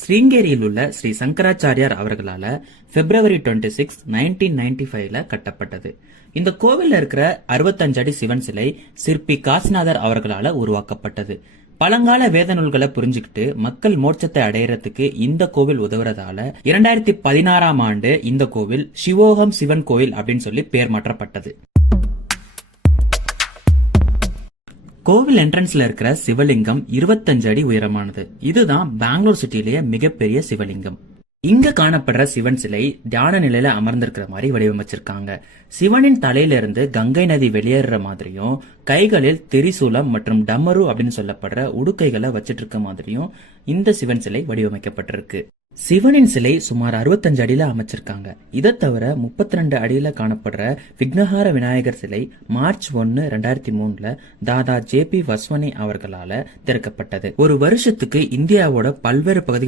ஸ்ரீங்கேரியில் உள்ள ஸ்ரீ சங்கராச்சாரியார் அவர்களால February 26, 1995 கட்டப்பட்டது. இந்த கோவில்ல இருக்கிற 65 அடி சிவன் சிலை சிற்பி காசிநாதர் அவர்களால உருவாக்கப்பட்டது. பழங்கால வேத நூல்களை புரிஞ்சுக்கிட்டு மக்கள் மோட்சத்தை அடையறதுக்கு இந்த கோவில் உதவுறதால 2016ஆம் ஆண்டு இந்த கோவில் சிவோகம் சிவன் கோவில் அப்படின்னு சொல்லி பேர் மாற்றப்பட்டது. கோவில் என்ட்ரன்ஸ்ல இருக்கிற சிவலிங்கம் 25 அடி உயரமானது. இதுதான் பெங்களூர் சிட்டிலேயே மிகப்பெரிய சிவலிங்கம். இங்க காணப்படுற சிவன் சிலை தியான நிலையில அமர்ந்திருக்கிற மாதிரி வடிவமைச்சிருக்காங்க. சிவனின் தலையிலிருந்து கங்கை நதி வெளியேற மாதிரியும் கைகளில் திரிசூலம் மற்றும் டமரு அப்படின்னு சொல்லப்படுற உடுக்கைகளை வச்சிட்டு இருக்க மாதிரியும் இந்த சிவன் சிலை வடிவமைக்கப்பட்டிருக்கு. சிவனின் சிலை சுமார் 65 அடியில அமைச்சிருக்காங்க. இதை தவிர 32 அடியில காணப்படுற விக்னஹார விநாயகர் சிலை மார்ச் 1, 2003 தாதா JP வஸ்வனி அவர்களால திறக்கப்பட்டது. ஒரு வருஷத்துக்கு இந்தியாவோட பல்வேறு பகுதிகள்